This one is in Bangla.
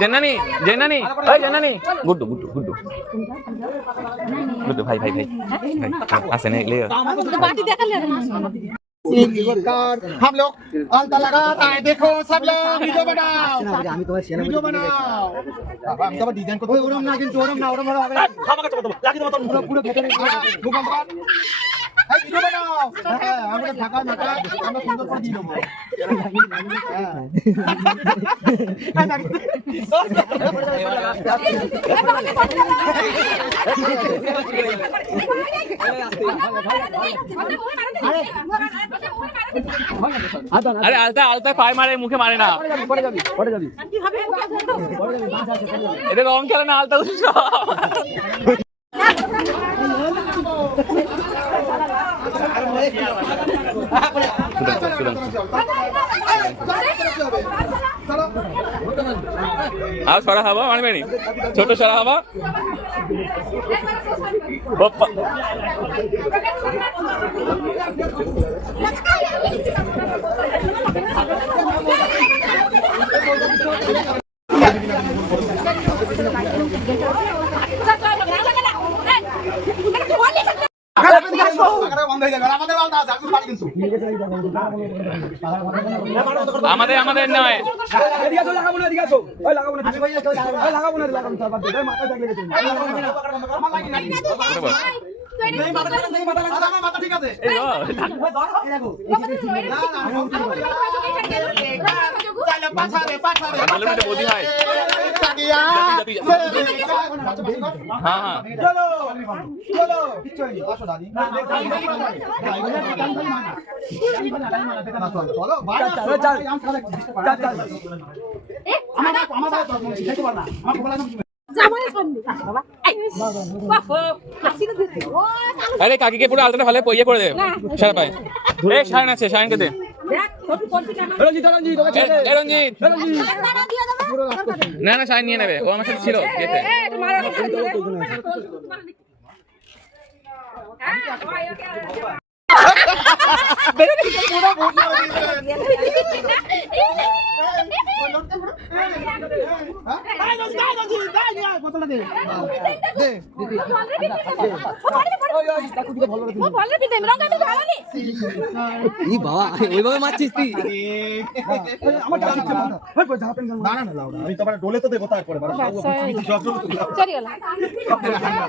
জেনানি জেনানি ওই জেনানি গুড্ডু গুড্ডু গুড্ডু গুড্ডু ভাই ভাই ভাই আসে না ले बाटी देखा ले हम लोग अलता लगाता है देखो सब लोग वीडियो बनाओ वीडियो बनाओ हम तो डिजाइन को ओरम ना किंतु ओरम ना खामा का तो लागी तो पूरा पूरा भेटे भूकंप এই ভিডিও বানাও হ্যাঁ আমরা ঢাকা ঢাকা আমরা সুন্দর করে দিয়ে দেবো আরে আলতা আলতা পায়ে মারে মুখে মারে না পড়ে যাবি এটা রং খেলে না আলতা উঠিস আর সরা হবা মানে বেনি ছোট সরা হবা আমাদের আমাদের নয় अरे काकी के पूरा आलता फले पोइए করে দে সারা পায় এই শাইন আছে শাইনকে দে রঞ্জিত রঞ্জিত রঞ্জিত না না শাইন নিয়ে নেবে ও আমার সাথে ছিল এতে ওইভাবে মারছিস তুই ডোলে তো দেবো তারপরে